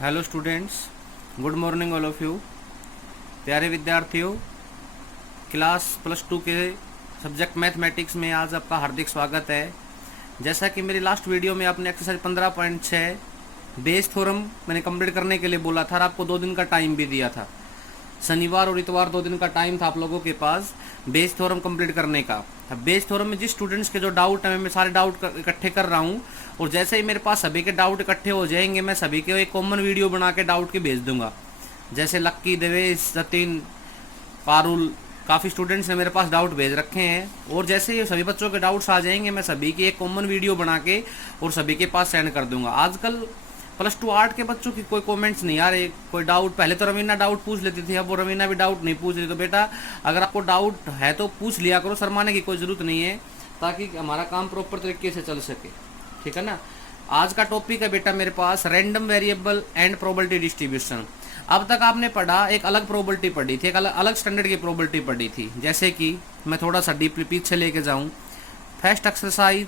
Hello students, good morning all of you. प्यारे विद्यार्थियों, class +2 के सब्जेक्ट मैथमेटिक्स में आज आपका हार्दिक स्वागत है। जैसा कि मेरी लास्ट वीडियो में आपने एक्सरसाइज 15.6 बेस थ्योरम मैंने कंप्लीट करने के लिए बोला था और आपको 2 दिन का टाइम भी दिया था। शनिवार और इतवार 2 दिन का टाइम था आप लोगों के पास बेस थ्योरम कंप्लीट करने का। अब बेस थ्योरम में जिस स्टूडेंट्स के जो डाउट है मैं सारे डाउट इकट्ठे कर रहा हूँ और जैसे ही मेरे पास सभी के डाउट इकट्ठे हो जाएंगे मैं सभी के एक कॉमन वीडियो बना के डाउट के भेज दूंगा। जैसे लक्की, देवेश, जतिन, पारुल, काफ़ी स्टूडेंट्स ने मेरे पास डाउट भेज रखे हैं और जैसे ही सभी बच्चों के डाउट्स आ जाएंगे मैं सभी की एक कॉमन वीडियो बना के और सभी के पास सेंड कर दूंगा। आजकल +2 8 के बच्चों की कोई कमेंट्स नहीं आ रहे, कोई डाउट। पहले तो रवीना डाउट पूछ लेती थी, अब वो रवीना भी डाउट नहीं पूछ रही। तो बेटा अगर आपको डाउट है तो पूछ लिया करो, शर्माने की कोई ज़रूरत नहीं है, ताकि हमारा काम प्रॉपर तरीके से चल सके। ठीक है ना। आज का टॉपिक है बेटा मेरे पास random variable and probability distribution. अब तक आपने पढ़ा, एक अलग प्रोबेबिलिटी पढ़ी थी, एक अलग स्टैंडर्ड की प्रोबेबिलिटी पढ़ी थी। जैसे कि मैं थोड़ा सा डीपली पीछे लेके जाऊं, फर्स्ट एक्सरसाइज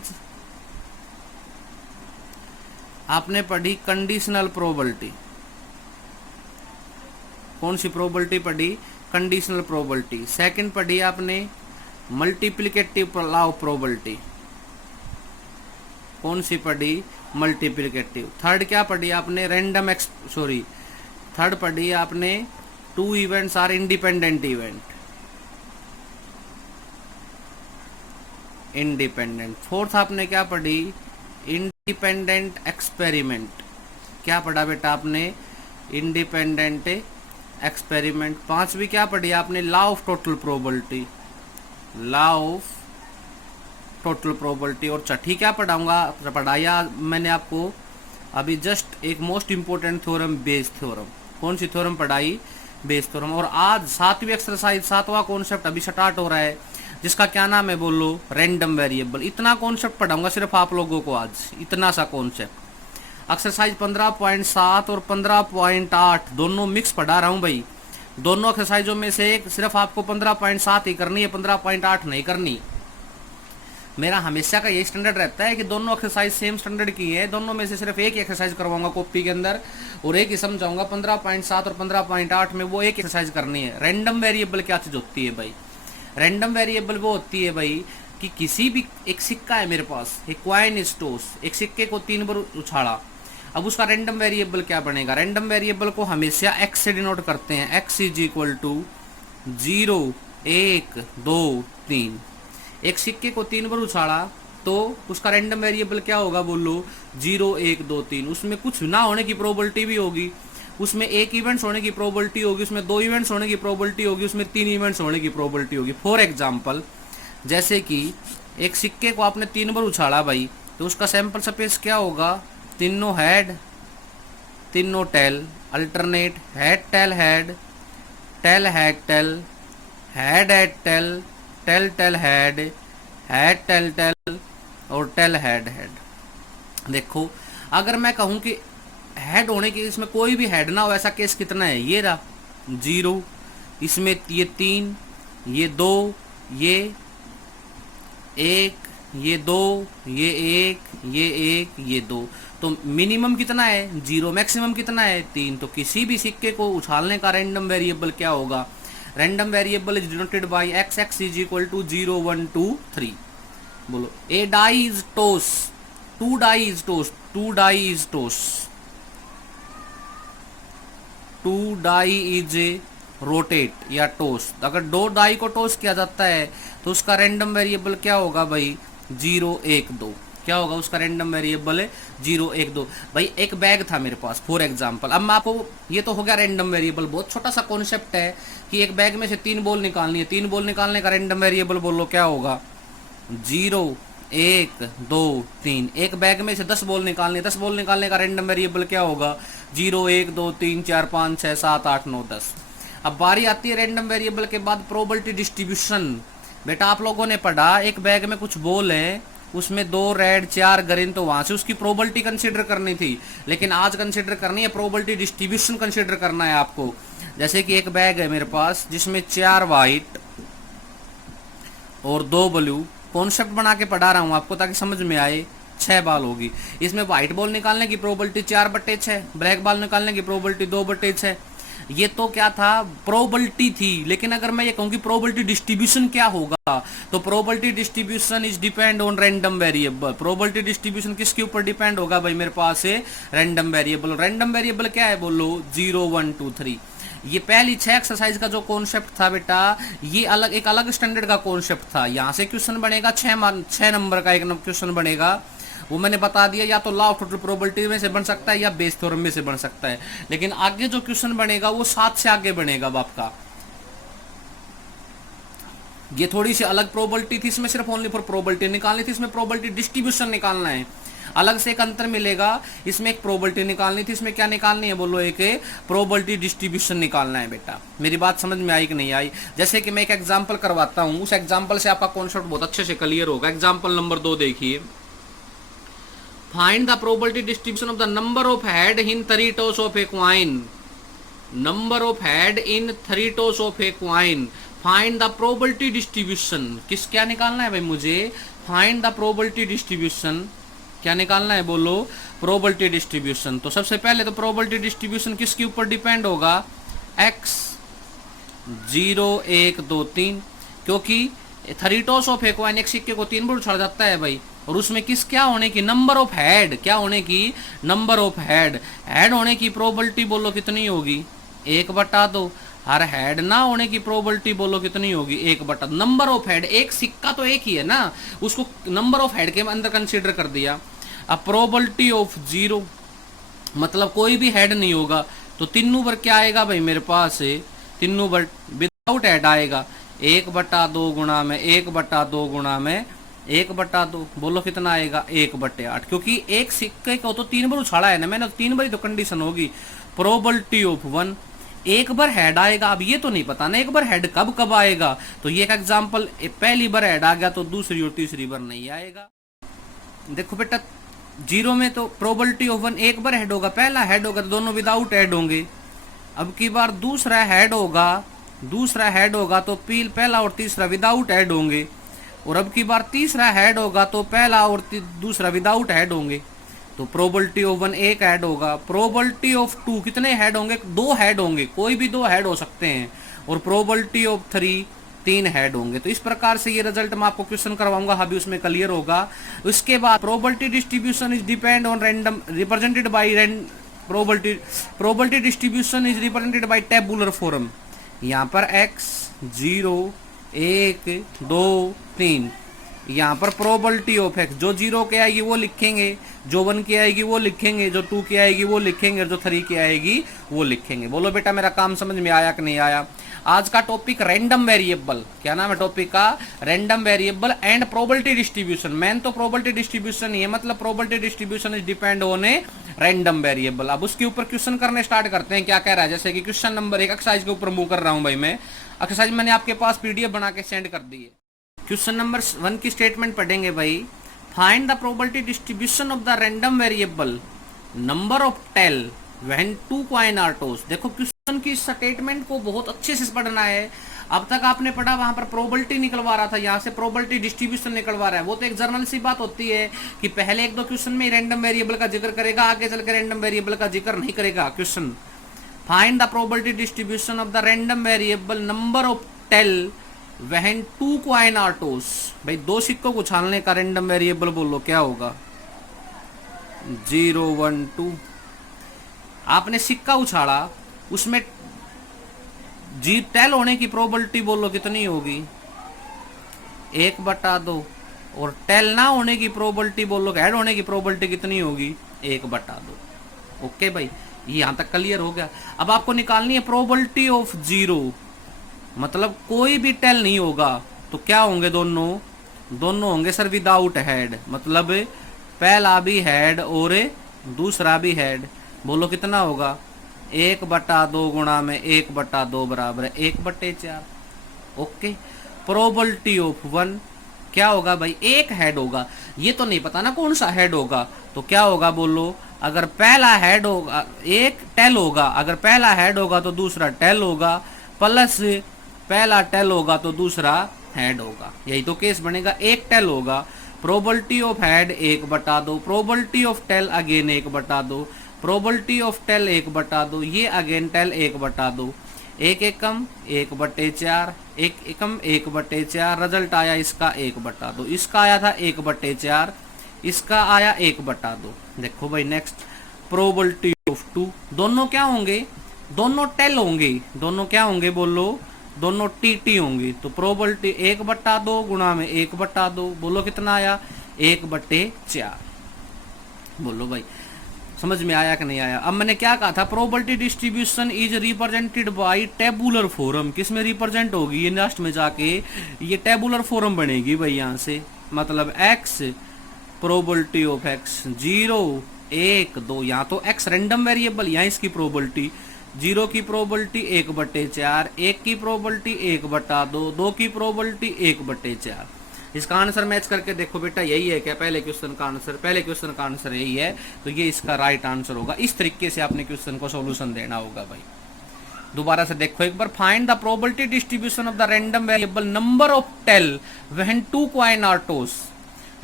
आपने पढ़ी कंडीशनल प्रोबेबिलिटी। कौन सी प्रोबेबिलिटी पढ़ी? Conditional probability. सेकंड पढ़ी आपने मल्टीप्लिकेटिव लॉ ऑफ प्रोबेबिलिटी। कौन सी पढ़ी? मल्टीप्लिकेटिव। थर्ड क्या पढ़ी आपने? थर्ड पढ़ी आपने 2 events are independent event. Fourth आपने क्या पढ़ी? Independent experiment. क्या पढ़ा बेटा आपने? Independent experiment. पांचवी क्या पढ़ी आपने? Law of total probability. और छठी क्या पढ़ाया मैंने आपको अभी जस्ट एक most important theorem, Bayes theorem. कौन सी थ्योरम पढ़ाई? Bayes theorem. और आज 7वीं एक्सरसाइज, 7वां कॉन्सेप्ट अभी स्टार्ट हो रहा है, जिसका क्या नाम है बोलो? Random variable. इतना कॉन्सेप्ट पढ़ाऊंगा सिर्फ आप लोगों को आज, इतना सा कॉन्सेप्ट। एक्सरसाइज 15.7 और 15.8 दोनों मिक्स पढ़ा रहा हूं भाई। दोनों एक्सरसाइजों में से एक सिर्फ आपको 15.7 ही करनी है, 15.8 नहीं करनी। मेरा हमेशा का यही स्टैंडर्ड रहता है कि दोनों एक्सरसाइज सेम स्टैंडर्ड की है, दोनों में से सिर्फ एक ही एक्सरसाइज करवाऊंगा कॉपी के अंदर और एक ही समझाऊंगा। 15.7 और 15.8 में वो एक एक्सरसाइज करनी है। रैंडम वेरिएबल क्या चीज होती है भाई? रैंडम वेरिएबल वो होती है भाई कि किसी भी, एक सिक्का है मेरे पास, एक कॉइन इज टॉस, एक सिक्के को 3 बार उछाला, अब उसका रैंडम वेरिएबल क्या बनेगा? रैंडम वेरिएबल को हमेशा x से डिनोट करते हैं। x is equal to 0 1 2 3। एक सिक्के को 3 बार उछाला तो उसका रैंडम वेरिएबल क्या होगा बोलो? 0 1 2 3। उसमें कुछ ना होने की प्रोबेबिलिटी भी होगी, उसमें एक इवेंट्स होने की प्रोबेबिलिटी होगी, उसमें 2 इवेंट्स होने की प्रोबेबिलिटी होगी, उसमें 3 इवेंट्स होने की प्रोबेबिलिटी होगी। फॉर एग्जांपल, जैसे कि एक सिक्के को आपने 3 बार उछाला भाई, तो उसका सैंपल स्पेस क्या होगा? तीनों हेड, तीनों tail, alternate, head tail head, tail head tail, head head tail, tail tail head, head tail tail और टेल हेड हेड। देखो, अगर मैं कहूं कि हेड होने की, इसमें कोई भी हेड ना हो, ऐसा केस कितना है? ये रहा 0, इसमें ये 3, ये 2, ये 1, ये 2, ये 1, ये 1, ये 2। तो मिनिमम कितना है? 0। मैक्सिमम कितना है? 3। तो किसी भी सिक्के को उछालने का रैंडम वेरिएबल क्या होगा? Random variable is denoted by x, x is equal to 0 1 2 3। बोलो, a die is toss, 2 die is toss, 2 die is toss, 2 die is rotate या टॉस। अगर 2 डाई को टॉस किया जाता है तो उसका रैंडम वेरिएबल क्या होगा भाई? 0 1 2। क्या होगा उसका रैंडम वेरिएबल? 0 1 2। भाई एक बैग था मेरे पास फॉर एग्जांपल। अब मैं आपको, ये तो हो गया रैंडम वेरिएबल, बहुत छोटा सा कॉन्सेप्ट है कि एक बैग में से 3 बॉल निकालनी है। 3 बॉल निकालने का रैंडम वेरिएबल बोलो क्या होगा? 0 1 2 3। एक बैग में से 10 बॉल निकालनी है, 10 बॉल निकालने का रैंडम वेरिएबल क्या होगा? 0 1 2 3 4 5 6 7 8 9 10। अब बारी आती है रैंडम वेरिएबल के बाद प्रोबेबिलिटी डिस्ट्रीब्यूशन। बेटा आप लोगों ने पढ़ा, एक बैग में कुछ बॉल है, उसमें 2 रेड 4 ग्रीन, तो वहां से उसकी प्रोबेबिलिटी कंसीडर करनी थी, लेकिन आज कंसीडर करनी है प्रोबेबिलिटी डिस्ट्रीब्यूशन कंसीडर करना है आपको। जैसे कि एक बैग है मेरे पास जिसमें 4 व्हाइट और 2 ब्लू, कॉन्सेप्ट बना के पढ़ा रहा हूं आपको ताकि समझ में आए। 6 बॉल होगी। इसमें व्हाइट बॉल निकालने की प्रोबेबिलिटी 4/6, ब्लैक बॉल निकालने की प्रोबेबिलिटी 2/6। ये तो क्या था, प्रोबेबिलिटी थी। लेकिन अगर मैं ये कहूँ कि प्रोबेबिलिटी डिस्ट्रीब्यूशन क्या होगा, तो probability distribution is depend on random variable. Probability distribution किसके ऊपर डिपेंड होगा भाई, मेरे पास है रैंडम वेरिएबल। रैंडम वेरिएबल क्या है बोलो, 0 1 2 3। ये पहली 6 एक्सरसाइज का जो कॉन्सेप्ट था बेटा, ये अलग एक अलग स्टैंडर्ड का कॉन्सेप्ट था। यहाँ से क्वेश्चन बनेगा 6 नंबर का एक क्वेश्चन बनेगा, वो मैंने बता दिया, या तो लॉ ऑफ टोटल प्रोबेबिलिटी में से बन सकता है या बेस थ्योरम में से बन सकता है। लेकिन आगे जो क्वेश्चन बनेगा वो 7 से आगे बनेगा आपका। ये थोड़ी सी अलग प्रोबेबिलिटी थी, इसमें सिर्फ ओनली फॉर प्रोबेबिलिटी निकालनी थी, इसमें प्रोबेबिलिटी डिस्ट्रीब्यूशन निकालना है। अलग से एक अंतर मिलेगा, इसमें एक प्रोबेबिलिटी निकालनी थी, इसमें क्या निकालनी है बोलो, एक प्रोबेबिलिटी डिस्ट्रीब्यूशन निकालना है बेटा। मेरी बात समझ में आई कि नहीं आई? जैसे कि मैं एक एग्जांपल करवाता हूं, उस एग्जांपल से आपका कॉन्सेप्ट बहुत अच्छे से क्लियर होगा। एग्जांपल नंबर 2 देखिए, find the probability distribution of the number of head in 3 toss of A coin. Number of head in 3 toss of A coin. Find the probability distribution, क्या निकालना है भाई मुझे, फाइंड द प्रोबेबिलिटी डिस्ट्रीब्यूशन, क्या निकालना है बोलो, प्रोबेबिलिटी डिस्ट्रीब्यूशन। तो सबसे पहले तो प्रोबेबिलिटी डिस्ट्रीब्यूशन किसके ऊपर डिपेंड होगा, x 0 1 2 3, क्योंकि 3 टॉस ऑफ ए क्वाइन, एक सिक्के को 3 बार उछाला जाता है भाई, और उसमें क्या होने की, नंबर ऑफ हेड, क्या होने की, नंबर ऑफ हेड होने की प्रोबेबिलिटी बोलो कितनी होगी, 1/2। हर हेड ना होने की प्रोबेबिलिटी बोलो कितनी होगी, 1/2। नंबर ऑफ हेड, एक सिक्का तो एक ही है ना, उसको नंबर ऑफ हेड के अंदर कंसीडर कर दिया। अब प्रोबेबिलिटी ऑफ 0 मतलब कोई भी हेड नहीं होगा, तो तीनों पर क्या आएगा भाई मेरे पास है, तीनों पर विदाउट हेड आएगा, 1/2 गुणा में 1/2 गुणा में 1/2, बोलो कितना आएगा, 1/8। क्योंकि एक सिक्के को तो 3 बार उछाड़ा है ना मैंने, तो 3 बार ही तो कंडीशन होगी। प्रोबेबिलिटी ऑफ 1, एक बार हेड आएगा, अब ये तो नहीं पता ना एक बार हेड कब कब आएगा, तो ये एक एग्जांपल, पहली बार हेड आ गया तो दूसरी और तीसरी बार नहीं आएगा। देखो बेटा 0 में तो प्रोबेबिलिटी ऑफ 1 एक बार हेड होगा, पहला हेड होगा तो दोनों विदाउट हेड होंगे। अब की बार दूसरा हेड होगा तो पहला और तीसरा विदाउट हेड होंगे, और अब की बार तीसरा हेड होगा तो पहला और दूसरा विदाउट हेड होंगे। तो प्रोबेबिलिटी ऑफ 1 एक हेड होगा, प्रोबेबिलिटी ऑफ 2 कितने हेड होंगे, 2 हेड होंगे, कोई भी 2 हेड हो सकते हैं, और प्रोबेबिलिटी ऑफ 3 3 हेड होंगे। तो इस प्रकार से ये रिजल्ट मैं आपको क्वेश्चन करवाऊंगा, अभी उसमें क्लियर होगा। उसके बाद probability distribution is depend on random represented by probability distribution is represented by tabular form. यहाँ पर x 0 1 2 3, यहाँ पर प्रोबेबिलिटी ऑफ x, जो 0 के आएगी वो लिखेंगे, जो 1 की आएगी वो लिखेंगे, जो 2 की आएगी वो लिखेंगे, और जो 3 की आएगी वो लिखेंगे। बोलो बेटा मेरा काम समझ में आया कि नहीं आया? आज का टॉपिक रैंडम वेरिएबल, क्या नाम है टॉपिक का, random variable and probability distribution. Main तो प्रोबेबिलिटी डिस्ट्रीब्यूशन ही है, मतलब probability distribution is depend on a random variable. अब उसके ऊपर क्वेश्चन करने स्टार्ट करते हैं, क्या कह रहा है। जैसे कि क्वेश्चन नंबर 1 एक्सरसाइज के ऊपर मूव कर रहा हूं भाई मैं, एक्सरसाइज मैंने आपके पास पीडीएफ बना के सेंड कर दी है। क्वेश्चन नंबर 1 की स्टेटमेंट पढ़ेंगे भाई, find the probability distribution of the random variable number of tail when 2 coin are toss. देखो क्वेश्चन की स्टेटमेंट को बहुत अच्छे से पढ़ना है। अब तक आपने पढ़ा वहां पर प्रोबेबिलिटी निकलवा रहा था, यहाँ से प्रोबेबिलिटी डिस्ट्रीब्यूशन निकलवा रहा है। वो तो एक जर्नल सी बात होती है कि पहले 1-2 क्वेश्चन में रैंडम वेरिएबल का जिक्र करेगा, आगे चलकर रैंडम वेरिएबल का जिक्र नहीं करेगा question. Find the probability distribution of the random variable number of tail when 2 coin are toss. भाई 2 सिक्कों को उछालने का रैंडम वेरिएबल बोलो क्या होगा, 0 1 2। आपने सिक्का उछाड़ा, उसमें टेल होने की प्रोबेबिलिटी बोलो कितनी होगी, 1/2, और टेल ना होने की प्रोबेबिलिटी बोलो, हेड होने की प्रोबेबिलिटी कितनी होगी, 1/2। ओके भाई, ये यहां तक क्लियर हो गया। अब आपको निकालनी है प्रोबेबिलिटी ऑफ 0, मतलब कोई भी टेल नहीं होगा, तो क्या होंगे, दोनों होंगे सर विदाउट हेड, मतलब पहला भी हेड और दूसरा भी हेड। बोलो कितना होगा, 1/2 गुणा में 1/2 बराबर है 1/4। ओके, प्रोबेबिलिटी ऑफ 1 क्या होगा भाई, एक हेड होगा, ये तो नहीं पता ना कौन सा हेड होगा, तो क्या होगा बोलो, अगर पहला हेड होगा एक टेल होगा, अगर पहला हेड होगा तो दूसरा टेल होगा, प्लस पहला टेल होगा तो दूसरा हेड होगा, यही तो केस बनेगा। एक टेल होगा probability of head 1/2, probability of tail again 1/2, probability of tail 1/2, ये अगेन टेल 1/2, एक एकम 1/4, एक एकम 1/4, रिजल्ट आया इसका 1/2, इसका आया था 1/4, इसका आया 1/2। देखो भाई नेक्स्ट, प्रोबेबिलिटी ऑफ 2, दोनों क्या होंगे, दोनों टेल होंगे, दोनों क्या होंगे बोलो, दोनों टी होंगी। तो प्रोबेबिलिटी 1/2 गुणा में 1/2, बोलो कितना आया 1/4। बोलो भाई समझ में आया कि नहीं आया। अब मैंने क्या कहा था, probability distribution is represented by tabular form, किसमें रिप्रेजेंट होगी, ये लास्ट में जाके ये टेबुलर फॉर्म बनेगी भाई यहाँ से, मतलब x प्रोबेबिलिटी ऑफ x 0 1 2, यहाँ तो x रैंडम वेरिएबल, यहाँ इसकी प्रोबेबिलिटी 0 की प्रोबेबिलिटी 1/4, 1 की प्रोबेबिलिटी 1/2, 2 की प्रोबेबिलिटी 1/4। इसका आंसर मैच करके देखो बेटा, यही है क्या पहले क्वेश्चन का आंसर, पहले क्वेश्चन का आंसर यही है, तो ये इसका राइट आंसर होगा। इस तरीके से आपने क्वेश्चन को सॉल्यूशन देना होगा भाई। दोबारा से देखो एक बार, find the probability distribution of the random variable number of tail when 2 coin are toss.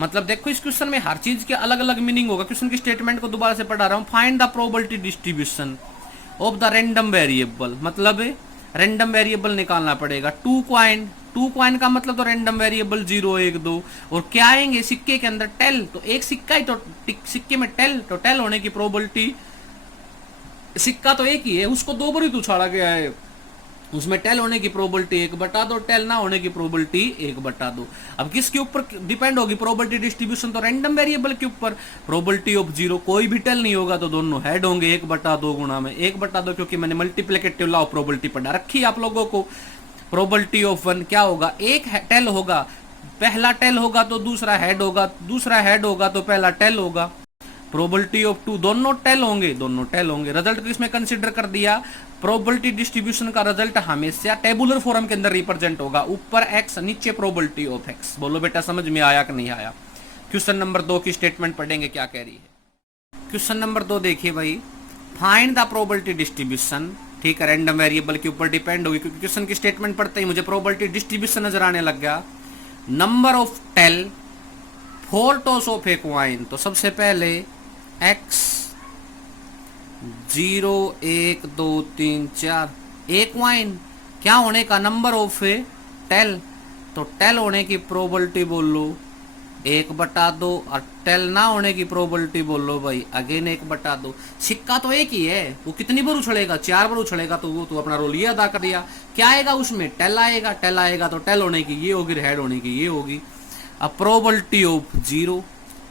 मतलब देखो इस क्वेश्चन में हर चीज के अलग अलग मीनिंग होगा। क्वेश्चन की स्टेटमेंट को दोबारा से पढ़ा रहा हूँ, find the probability distribution of the random variable, मतलब रैंडम वेरिएबल निकालना पड़ेगा। 2 कॉइन का मतलब तो रैंडम वेरिएबल 0 1 2, और क्या आएंगे सिक्के के अंदर टेल, तो एक सिक्का ही तो सिक्के में टेल, तो टेल होने की प्रोबेबिलिटी, सिक्का तो एक ही है उसको 2 बार ही तो उछाड़ा गया है, उसमें टेल होने की प्रोबेबिलिटी 1/2, टेल ना होने की प्रोबेबिलिटी 1/2। अब किसके ऊपर डिपेंड होगी प्रोबेबिलिटी डिस्ट्रीब्यूशन, तो रैंडम वेरिएबल के ऊपर। प्रोबेबिलिटी ऑफ 0, कोई भी टेल नहीं होगा तो दोनों हेड होंगे 1/2 गुणा में 1/2, क्योंकि मैंने मल्टीप्लिकेटिव लॉ ऑफ प्रोबेबिलिटी पढ़ा रखी है आप लोगों को। प्रोबेबिलिटी ऑफ 1 क्या होगा, एक टेल होगा, पहला टेल होगा तो दूसरा हेड होगा, दूसरा हेड होगा तो पहला टेल होगा। प्रोबेबिलिटी ऑफ 2, दोनों टेल होंगे, दोनों टेल होंगे। रिजल्ट किसमें कंसीडर कर दिया, प्रोबेबिलिटी डिस्ट्रीब्यूशन का रिजल्ट हमेशा टेबुलर फॉर्म के अंदर रिप्रेजेंट होगा, ऊपर x नीचे प्रोबेबिलिटी ऑफ x। बोलो बेटा समझ में आया कि नहीं आया। क्वेश्चन नंबर 2 की स्टेटमेंट पढ़ेंगे क्या कह रही है। क्वेश्चन नंबर 2 देखिए भाई, फाइंड द प्रोबेबिलिटी डिस्ट्रीब्यूशन, ठीक है रैंडम वेरिएबल के ऊपर डिपेंड होगी, क्योंकि क्वेश्चन की स्टेटमेंट पढ़ते ही मुझे प्रोबेबिलिटी डिस्ट्रीब्यूशन नजर आने लग गया। Number of tail 4 toss of a coin, तो सबसे पहले x 0 1 2 3 4, एक कॉइन क्या होने का, नंबर ऑफ टेल, तो टेल होने की प्रोबेबिलिटी बोल लो 1/2, और टेल ना होने की प्रोबेबिलिटी बोल लो भाई अगेन 1/2। सिक्का तो एक ही है, वो कितनी बार उछलेगा, 4 बार उछलेगा, तो वो तो अपना रोल ये अदा कर दिया। क्या आएगा उसमें, टेल आएगा, टेल आएगा तो टेल होने की ये होगी, हेड होने की ये होगी। अब प्रोबेबिलिटी ऑफ 0,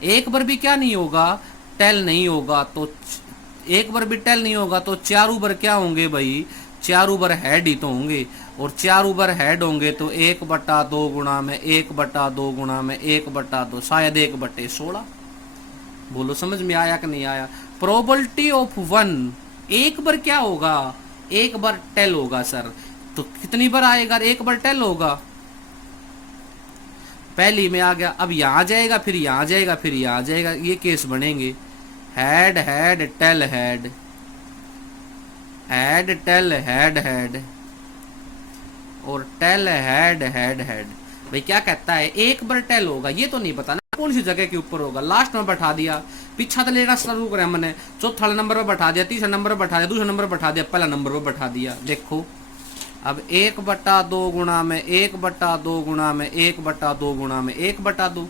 एक बार भी क्या नहीं होगा, टेल नहीं होगा, तो एक बार भी टेल नहीं होगा तो चारों बार क्या होंगे भाई, चारों बार हेड ही तो होंगे, और चारों बार हेड होंगे तो 1/2 गुणा में 1/2 गुणा में 1/2, शायद 1/16। बोलो समझ में आया कि नहीं आया। प्रोबेबिलिटी ऑफ 1, एक बार क्या होगा, एक बार टेल होगा सर, तो कितनी बार आएगा, एक बार टेल होगा, पहली में आ गया, अब यहां जाएगा, फिर यहां जाएगा, फिर यहां जाएगा, ये केस बनेंगे head head tail head, head tail head head, और टेल हेड हेड हेड। भाई क्या कहता है, एक बार टेल होगा, ये तो नहीं पता ना कौन सी जगह के ऊपर होगा, लास्ट में बैठा दिया, पीछा तो लेना शुरू करें हमने, चौथा नंबर पर बैठा दिया, तीसरा नंबर पर बैठा दिया, दूसरा नंबर पर बैठा दिया, पहला नंबर पर बैठा दिया। देखो अब 1/2 गुणा में 1/2 गुणा में 1/2 गुणा में 1/2,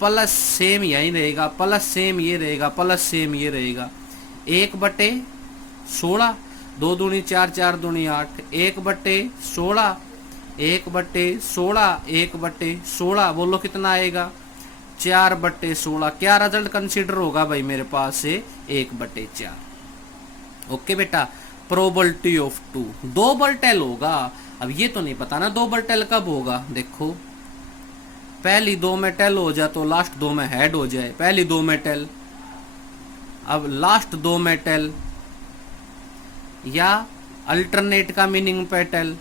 प्लस सेम यही रहेगा, प्लस सेम ये रहेगा, प्लस सेम ये रहेगा, 1/16, 2 दूनी 4 4 दूनी 8, 1/16, 1/16, 1/16, बोलो कितना आएगा 4/16। क्या रिजल्ट कंसीडर होगा भाई मेरे पास से 1/4। ओके बेटा, प्रोबेबिलिटी ऑफ 2, 2 बार टेल होगा। अब ये तो नहीं पता ना 2 बार टेल कब होगा, देखो पहली 2 में टेल हो जाए तो लास्ट 2 में हेड हो जाए, पहली 2 में टेल, अब लास्ट 2 में टेल, या अल्टरनेट का मीनिंग पे टेल,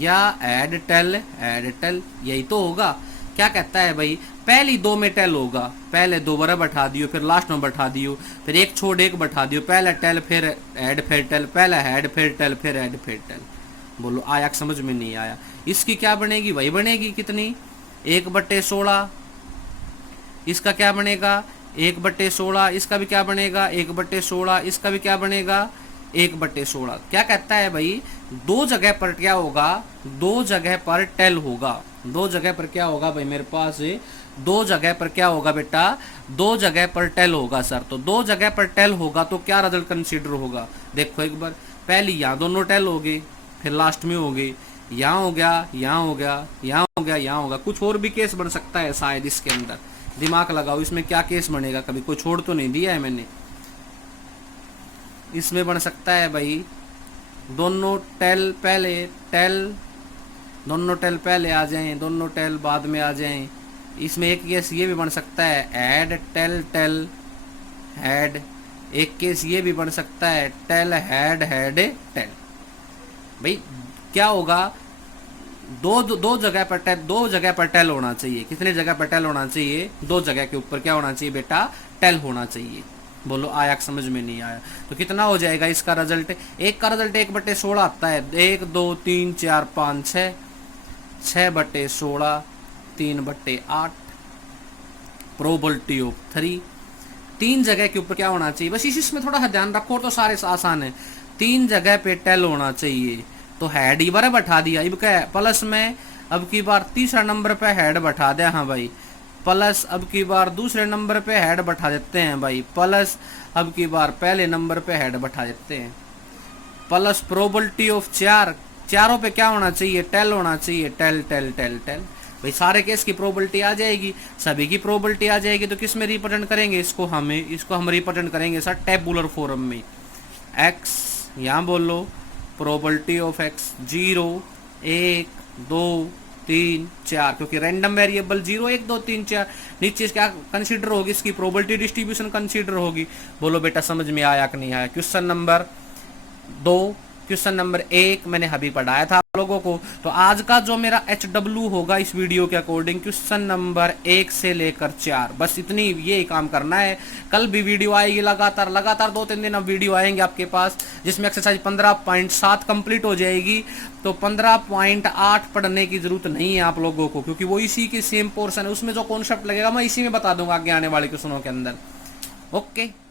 या एड टेल, यही तो होगा। क्या कहता है भाई, पहली 2 में टेल होगा, पहले 2 बार बैठा दियो, फिर लास्ट में बैठा दियो, फिर एक छोड़ एक बैठा दियो, पहला टेल फिर एड फिर टेल, पहला हेड फिर टेल, फिर एड फिर टेल। बोलो आया समझ में नहीं आया। इसकी क्या बनेगी भाई, बनेगी कितनी 1/16, इसका क्या बनेगा 1/16, इसका भी क्या बनेगा 1/16, इसका भी क्या बनेगा 1/16। क्या कहता है भाई, दो जगह पर क्या होगा, दो जगह पर टेल होगा, दो जगह पर क्या होगा भाई मेरे पास, दो जगह पर क्या होगा बेटा, दो जगह पर टेल होगा सर। तो दो जगह पर टेल होगा तो क्या रिजल्ट कंसीडर होगा, देखो एक बार, पहली यहाँ दोनों टेल हो गए, फिर लास्ट में हो गई, यहाँ हो गया, यहाँ हो गया, यहाँ हो गया, यहाँ होगा। कुछ और भी केस बन सकता है शायद इसके अंदर, दिमाग लगाओ इसमें क्या केस बनेगा, कभी कोई छोड़ तो नहीं दिया है मैंने। इसमें बन सकता है भाई दोनों टेल पहले, टेल दोनों टेल पहले आ जाएं, दोनों टेल बाद में आ जाएं। इसमें एक केस ये भी बन सकता है ऐड टेल टेल हेड, एक केस ये भी बन सकता है टेल हेड हेड टेल। भाई क्या होगा, दो जगह पर टेल, दो जगह पर टेल होना चाहिए। कितने जगह पर टेल होना चाहिए, दो जगह के ऊपर क्या होना चाहिए बेटा, टेल होना चाहिए। बोलो आया समझ में नहीं आया, तो कितना हो जाएगा इसका रिजल्ट, एक का रिजल्ट 1/16 आता है, 1 2 3 4 5 6, 6/16 3/8, प्रोबेबिलिटी ऑफ 3। तीन जगह के ऊपर क्या होना चाहिए, बस इसमें थोड़ा सा ध्यान रखो तो सारे आसान है। तीन जगह पे टेल होना चाहिए, तो हेड ही बार बैठा दिया, अब क्या प्लस में अब की बार तीसरा नंबर पे हेड बैठा दिया, हाँ भाई प्लस अब की बार दूसरे नंबर पे हेड बैठा देते हैं भाई, प्लस अब की बार पहले नंबर पे हेड बैठा देते हैं, प्लस प्रोबेबिलिटी ऑफ 4, चारों पे क्या होना चाहिए, टेल होना चाहिए, टेल टेल टेल टेल। भाई सारे केस की प्रोबेबिलिटी आ जाएगी, सभी की प्रोबेबिलिटी आ जाएगी, तो किस में रिप्रेजेंट करेंगे इसको, इसको हम रिप्रेजेंट करेंगे सर टेबुलर फॉर्म में। एक्स यहाँ बोलो प्रोबेबिलिटी ऑफ एक्स 0 1 2 3 4, क्योंकि रैंडम वेरिएबल 0 1 2 3 4, नीचे क्या कंसीडर होगी, इसकी प्रोबेबिलिटी डिस्ट्रीब्यूशन कंसीडर होगी। बोलो बेटा समझ में आया कि नहीं आया। क्वेश्चन नंबर 2, क्वेश्चन नंबर 1 मैंने अभी पढ़ाया था आप लोगों को। तो आज का जो मेरा HW होगा इस वीडियो के अकॉर्डिंग क्वेश्चन नंबर 1 से लेकर 4, बस इतनी ये काम करना है। कल भी वीडियो आएगी लगातार 2-3 दिन अब वीडियो आएंगे आपके पास, जिसमें एक्सरसाइज 15.7 कंप्लीट हो जाएगी। तो 15.8 पढ़ने की जरूरत नहीं है आप लोगों को, क्योंकि वो इसी की सेम पोर्शन है, उसमें जो कॉन्सेप्ट लगेगा मैं इसी में बता दूंगा आगे आने वाले क्वेश्चनों के अंदर। ओके।